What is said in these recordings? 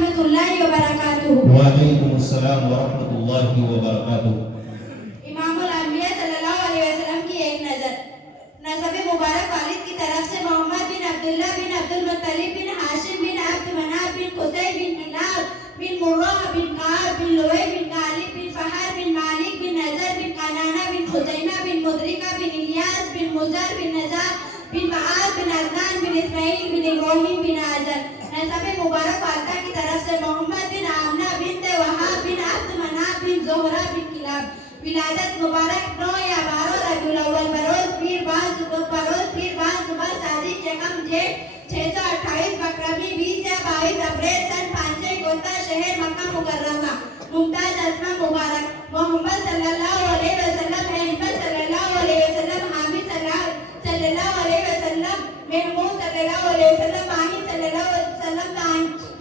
रहमतुल्लाहि व बरकातुहू। وعلیکم السلام ورحمۃ اللہ وبرکاتہ۔ इमामुल अंबिया सल्लल्लाहु अलैहि वसल्लम की एक नजर। नसब मुबारक वालिद की तरफ से मोहम्मद बिन अब्दुल्लाह बिन अब्दुल मुत्तलिब बिन हाशिम बिन अब्द मनाफ बिन कुसै बिन किलाब बिन मुर्रा बिन काब बिन लुवै बिन गालिब बिन फहर बिन मालिक बिन नजर बिन कनाना बिन खुजैमा बिन मुद्रिका बिन इलियास बिन मुजर बिन नजार बिन मआद बिन अदनान बिन इस्माइल बिन इब्राहिम बिन आजर। नसब मुबारक वालदा की तरफ से मोहम्मद बिन आमना बिन वहाब बिन अब्द मनाफ बिन जोहरा बिन किलाब। विलादत मुबारक 9 या 12 रबीउल अव्वल बरोज पीर बाज सुबह सादिक यकम जेठ 628 बकरमी 20 या 22 अप्रैल सन 551 शहर मक्का मुकर्रमा। मुमताज अस्मा मुबारक मोहम्मद सल्लल्लाहु अलैहि वसल्लम, अहमद सल्लल्लाहु अलैहि वसल्लम, हामिद सल्लल्लाहु अलैहि वसल्लम, महमूद सल्लल्लाहु अलैहि वसल्लम, माही सल्लल्लाहु अलैहि वसल्लम,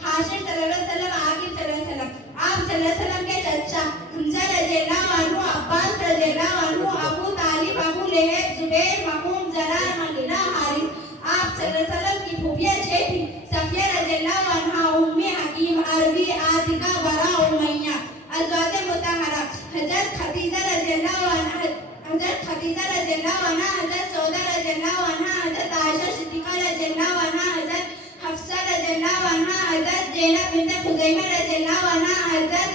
हाशिम सल्लल्लाहु अलैहि वसल्लम, आकिब सल्लल्लाहु अलैहि वसल्लम। आप सल्लल्लाहु अलैहि वसल्लम के चचा हमजा रज़ियल्लाहु अन्हु, अब्बास रज़ियल्लाहु अन्हु, अबू तालिब, अबू लहब, जुबैर, मखूम, जरार, मगीना, हारिस। आप सल्लल्लाहु अलैहि वसल्लम की फूफिया जेठी सफिया रज़ियल्लाहु अन्हा, उम्मे हकीम, अरबी, आतिका, बरा, उमैया। अज़वाज मुतहहरा हज़रत खदीजा रज़ियल्लाहु अन्हा, हज़रत सौदा रज़ियल्लाहु अन्हा, हज़रत आयशा सिद्दीक़ा रज़ियल्लाहु अन्हा, हज़रत हफ्सा रज़ियल्लाहु अन्हा, हज़रत ज़ैनब बिन्त खुज़ैमा रज़ियल्लाहु अन्हा, हज़रत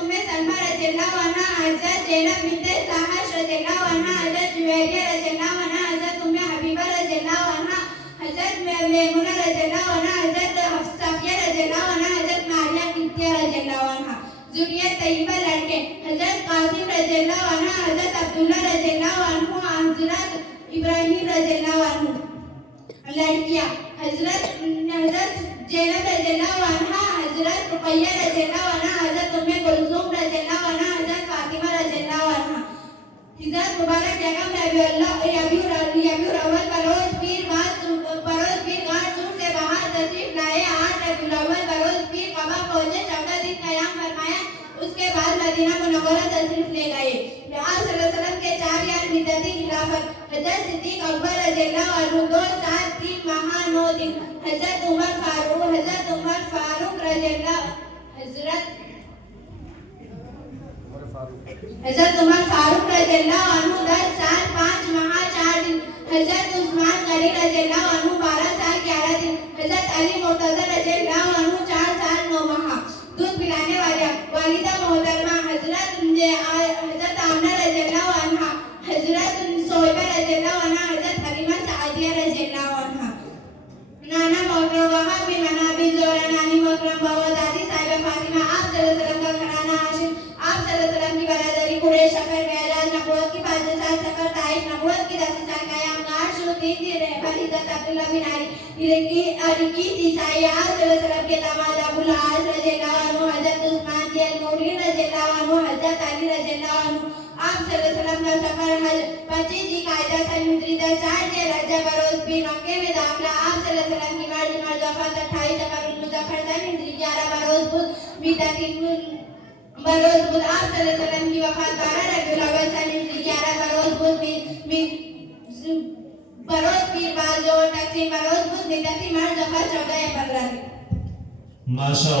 उम्मे सलमा रज़ियल्लाहु अन्हा, हज़रत ज़ैनब बिन्त जहश रज़ियल्लाहु अन्हा, हज़रत जुवैरिया रज़ियल्लाहु अन्हा, हज़रत उम्मे हबीबा रज़ियल्लाहु अन्हा, हज़रत मैमुना रज़ियल्लाहु अन्हा, हज़रत सफिया रज़ियल्लाहु अन्हा, हज़रत मारिया कित्तिया रज़ियल्लाहु अन्हा। ज़ुर्रियत तय्यबा लड़के हज़रत कासिम रज़ियल्लाहु अन्हा, हज़रत अब्दुल्लाह रज़ियल्लाहु अन्हु, हज़रत इब्राहीम रज़ियल्लाहु अन्हु। लड़कियां हज़रत ज़ैनब रज़ियल्लाहु अन्हा, हज़रत रुक़ैया रज़ियल्लाहु अन्हा, हज़रत उम्मे कुलसूम रज़ियल्लाहु अन्हा, हज़रत फातिमा रज़ियल्लाहु अन्हा। हिजरत मुबारक यकम रबीउल अव्वल बरोज पीर गाह सूर से बाहर तशरीफ लाए। 8 रबीउल अव्वल बरोज पीर कबा पहुंचे, 14 दिन क़याम फरमाया। उसके बाद मदीना मुनव्वरा तशरीफ ले गए। आप सल्लल्लाहु अलैहि वसल्लम के 4 यार मिद्दती खिलाफत हज़रत सिद्दीक़ अकबर रज़ियल्लाहु अन्हु 2 साल 3 माह 9 दिन। हज़रत उमर फारूक रज़ियल्लाहु अन्हु 10 साल 5 माह 4 दिन। हज़रत उस्मान गनी रज़ियल्लाहु अन्हु 12 साल 11 दिन। हज़रत अली मुर्तज़ा रज़ियल्लाहु अन्हु 4 साल 9 माह। दूध पिलाने वाली वालिदा मोहतरमा हज़रत आमना रज़ियल्लाहु अन्हा, हज़रत सोहिबा रज़ियल्लाहु अन्हा, हज़रत हलीमा सादिया रज़ियल्लाहु अन्हा। नाना मोहतरम वहाब बिन मना बिन ज़ोहरा, नानी मोहतरम बाबा दादी साहिबा फातिमा। आप सल्लल्लाहु अलैहि वसल्लम का घराना हाशिम। आप सल्लल्लाहु अलैहि वसल्लम की बरादरी कुरैश, सफर मेराज, नबूवत की 5 साल सफर, ताइफ, नबूवत की 10 साल क़याम, गाश, 3 दिन रहबर, हिजरत अब्दुल्लाह बिन अली की ईसाई। आप सल्लल्लाहु अलैहि वसल्लम के दामाद अबुल आस रज़ियल्लाहु अन्हु, हज़रत उस्मान की अल-मुरीन रज़ियल्लाहु अन्हु, हज़रत अली रज़ियल्लाहु अन्हु। आप सल्लल्लाहु अलैहि वसल्लम का सफर हज 25 ज़िलक़ाइदा सन हिजरी 10 60 रजब बरोज पीर मक्के में दाखिला। आप सल्लल्लाहु अलैहि वसल्लम की मर्ज वफ़ात 28 सफरुल मुज़फ़्फ़र सन हिजरी 11 बरोज बुध मिद्दती बरोज बुध। आप सल्लल्लाहु अलैहि वसल्लम की वफ़ात 12 रबीउल अव्वल सन हिजरी 11 बरोज बुध बरोज पीर बाज़ और तक़सीम बरोज बुध मिद्दती मर्ज वफ़ात 14 या 15 दिन। माशा